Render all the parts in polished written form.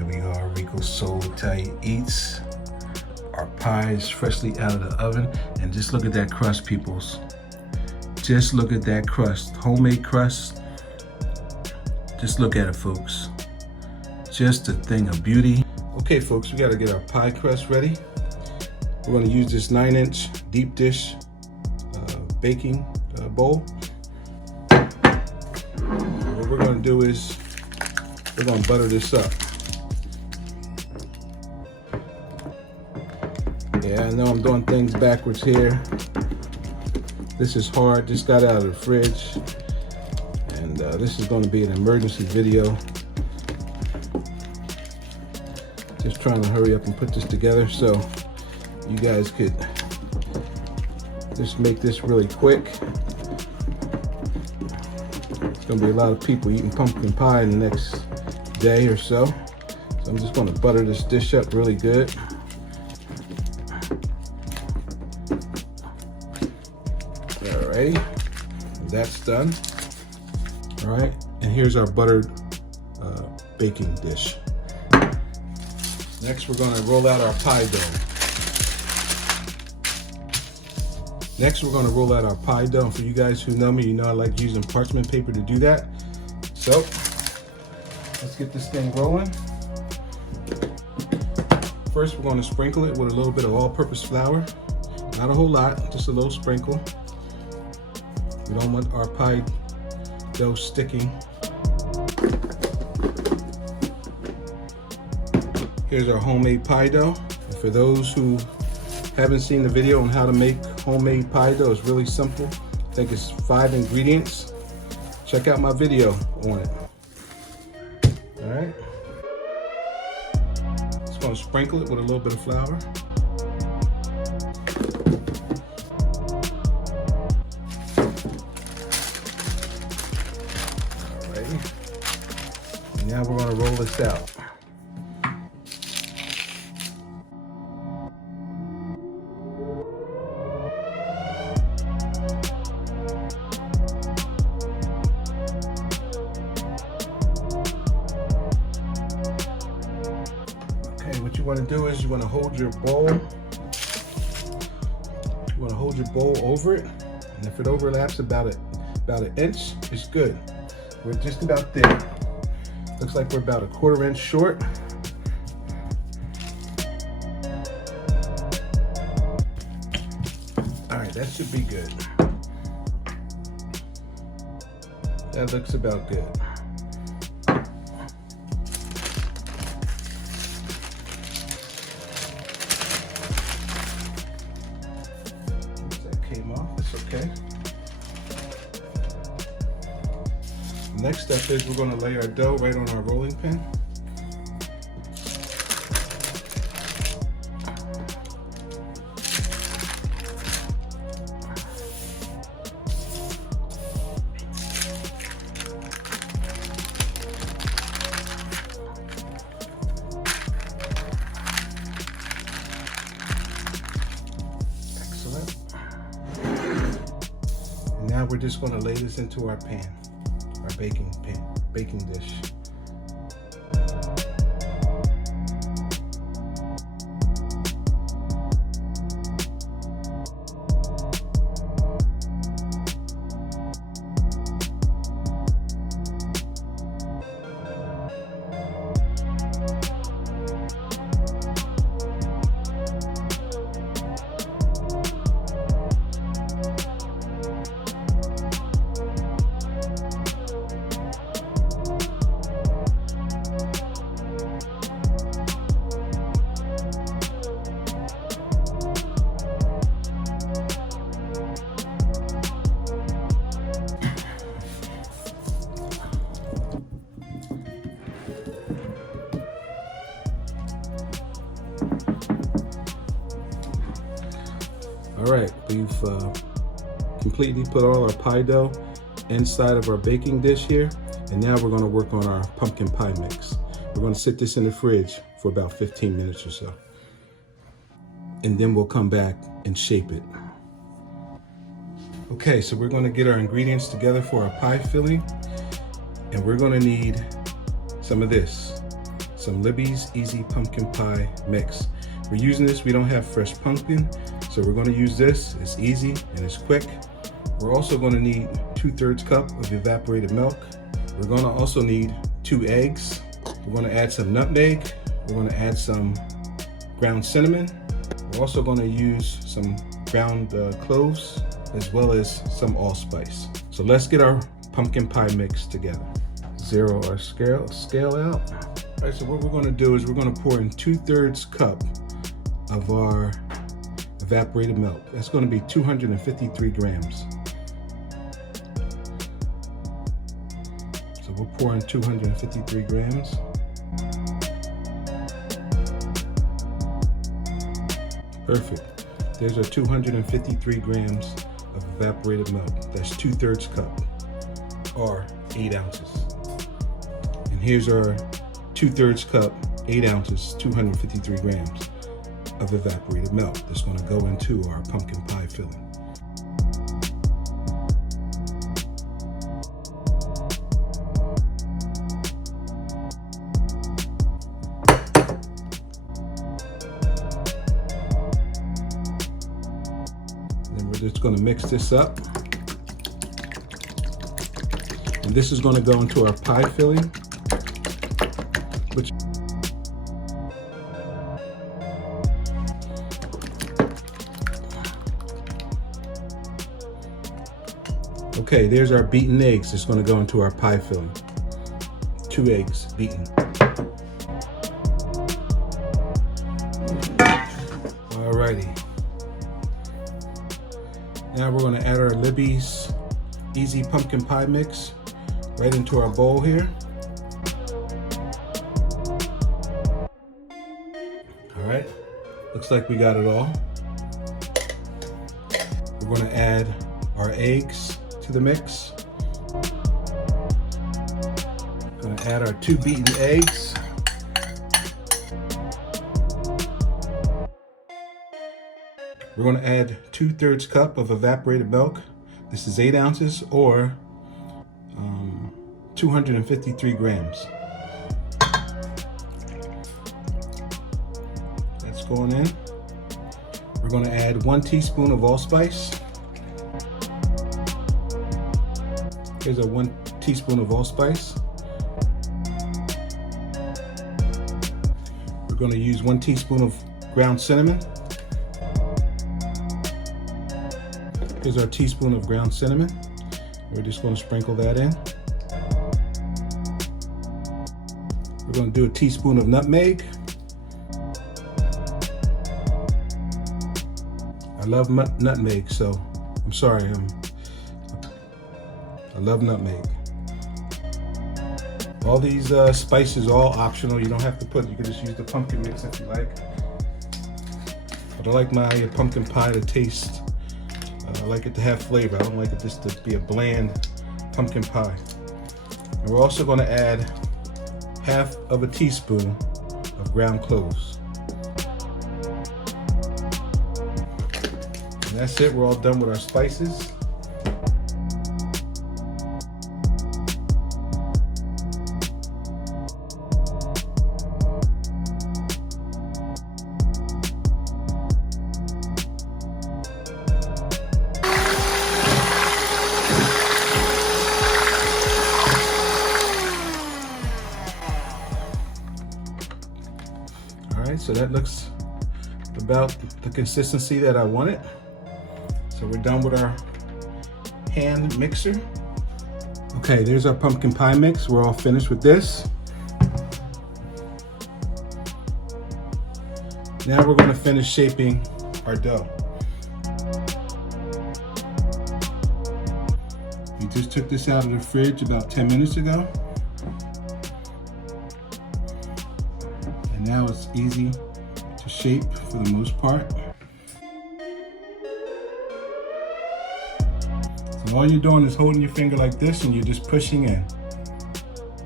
Here we are, Rico Soul Italia Eats. Our pie is freshly out of the oven. And just look at that crust, peoples. Just look at that crust, homemade crust. Just look at it, folks. Just a thing of beauty. Okay, folks, we gotta get our pie crust ready. We're gonna use this 9-inch deep dish baking bowl. What we're gonna do is we're gonna butter this up. Yeah, I know I'm doing things backwards here. This is hard, just got out of the fridge. And this is gonna be an emergency video. Just trying to hurry up and put this together so you guys could just make this really quick. There's gonna be a lot of people eating pumpkin pie in the next day or so. So I'm just gonna butter this dish up really good. Alrighty, that's done. All right, and here's our buttered baking dish. Next, we're gonna roll out our pie dough. And for you guys who know me, you know I like using parchment paper to do that. So, let's get this thing rolling. First, we're gonna sprinkle it with a little bit of all-purpose flour. Not a whole lot, just a little sprinkle. We don't want our pie dough sticking. Here's our homemade pie dough. And for those who haven't seen the video on how to make homemade pie dough, it's really simple. I think it's 5 ingredients. Check out my video on it. All right. Just gonna sprinkle it with a little bit of flour. Alrighty. And now we're gonna roll this out. What you want to do is you want to hold your bowl. You want to hold your bowl over it, and if it overlaps about an inch, it's good. We're just about there. Looks like we're about a 1/4 inch short. All right, that should be good. That looks about good. Came off, it's okay. Next step is we're going to lay our dough right on our rolling pin. Now we're just going to lay this into our pan, our baking dish. All right, we've completely put all our pie dough inside of our baking dish here, and now we're going to work on our pumpkin pie mix. We're going to sit this in the fridge for about 15 minutes or so, and then we'll come back and shape it. Okay, so we're going to get our ingredients together for our pie filling, and we're going to need some of this, some Libby's Easy Pumpkin Pie Mix. We're using this, we don't have fresh pumpkin, so we're gonna use this. It's easy and it's quick. We're also gonna need 2/3 cup of evaporated milk. We're gonna also need 2 eggs. We're gonna add some nutmeg. We're gonna add some ground cinnamon. We're also gonna use some ground cloves, as well as some allspice. So let's get our pumpkin pie mix together. Zero our scale out. All right, so what we're gonna do is we're gonna pour in 2/3 cup of our evaporated milk. That's gonna be 253 grams. So we'll pour in 253 grams. Perfect. There's our 253 grams of evaporated milk. That's 2/3 cup, or 8 ounces. And here's our 2/3 cup, 8 ounces, 253 grams of evaporated milk that's going to go into our pumpkin pie filling. Then we're just going to mix this up. And this is going to go into our pie filling, which okay, there's our beaten eggs. It's going to go into our pie filling. 2 eggs beaten. Alrighty. Now we're going to add our Libby's Easy Pumpkin Pie Mix right into our bowl here. All right, looks like we got it all. We're going to add our eggs to the mix. Going to add our 2 beaten eggs. We're going to add 2/3 cup of evaporated milk. This is 8 ounces, or 253 grams. That's going in. We're going to add 1 teaspoon of allspice. Here's a 1 teaspoon of allspice. We're going to use 1 teaspoon of ground cinnamon. Here's our teaspoon of ground cinnamon. We're just going to sprinkle that in. We're going to do a teaspoon of nutmeg. I love nutmeg, so I'm sorry. I love nutmeg. All these spices are all optional. You don't have to put, you can just use the pumpkin mix if you like. But I like my pumpkin pie to taste, I like it to have flavor. I don't like it just to be a bland pumpkin pie. And we're also going to add 1/2 of a teaspoon of ground cloves. And that's it, we're all done with our spices. So that looks about the consistency that I wanted. So we're done with our hand mixer. Okay, there's our pumpkin pie mix. We're all finished with this. Now we're going to finish shaping our dough. We just took this out of the fridge about 10 minutes ago. And now it's easy to shape for the most part. So all you're doing is holding your finger like this and you're just pushing in.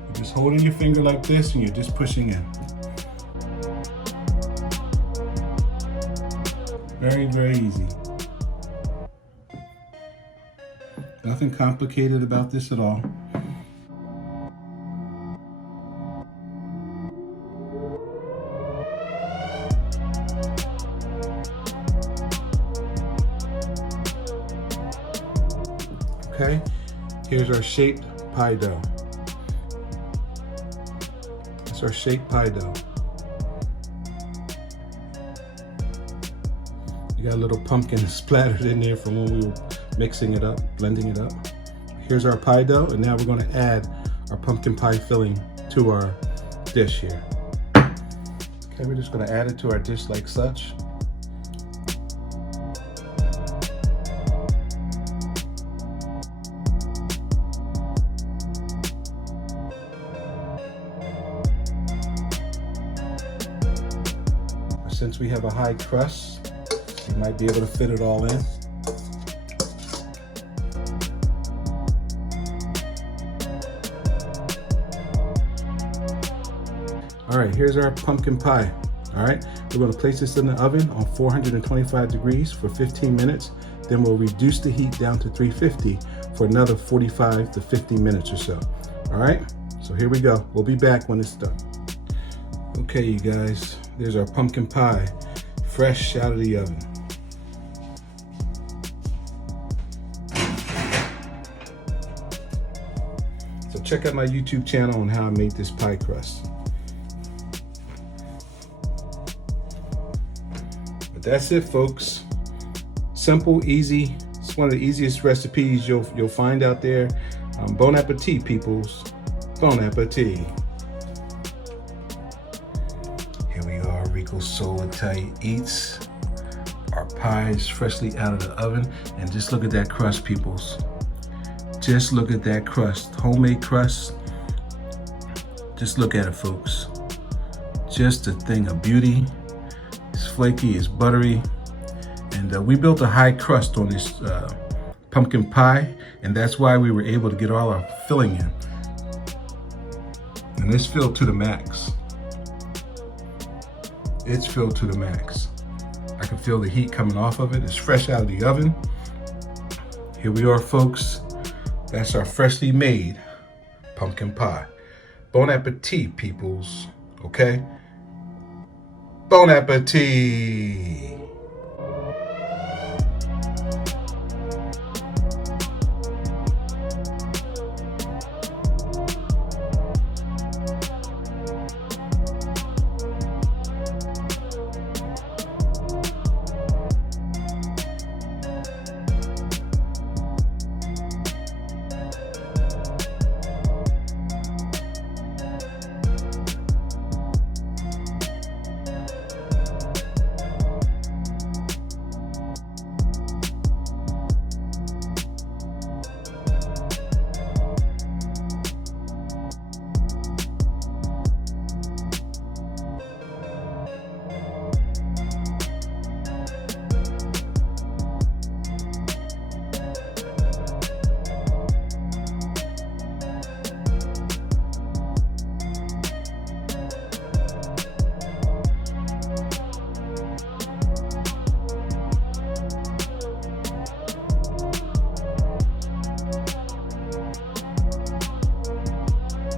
You're just holding your finger like this and you're just pushing in. Very, very easy. Nothing complicated about this at all. Okay, here's our shaped pie dough. That's our shaped pie dough. You got a little pumpkin splattered in there from when we were mixing it up, blending it up. Here's our pie dough, and now we're going to add our pumpkin pie filling to our dish here. Okay, we're just going to add it to our dish like such. Since we have a high crust, you might be able to fit it all in. All right, here's our pumpkin pie. All right, we're going to place this in the oven on 425 degrees for 15 minutes. Then we'll reduce the heat down to 350 for another 45 to 50 minutes or so. All right, so here we go. We'll be back when it's done. Okay, you guys, there's our pumpkin pie, fresh out of the oven. So check out my YouTube channel on how I made this pie crust. But that's it, folks. Simple, easy. It's one of the easiest recipes you'll find out there. Bon appetit, peoples. Bon appetit. Here we are, Rico So Italia eats our pies freshly out of the oven. And just look at that crust, peoples. Just look at that crust, homemade crust. Just look at it, folks. Just a thing of beauty. It's flaky, it's buttery. And we built a high crust on this pumpkin pie, and that's why we were able to get all our filling in. And it's filled to the max. It's filled to the max. I can feel the heat coming off of it. It's fresh out of the oven. Here we are, folks. That's our freshly made pumpkin pie. Bon appetit, peoples, okay? Bon appetit.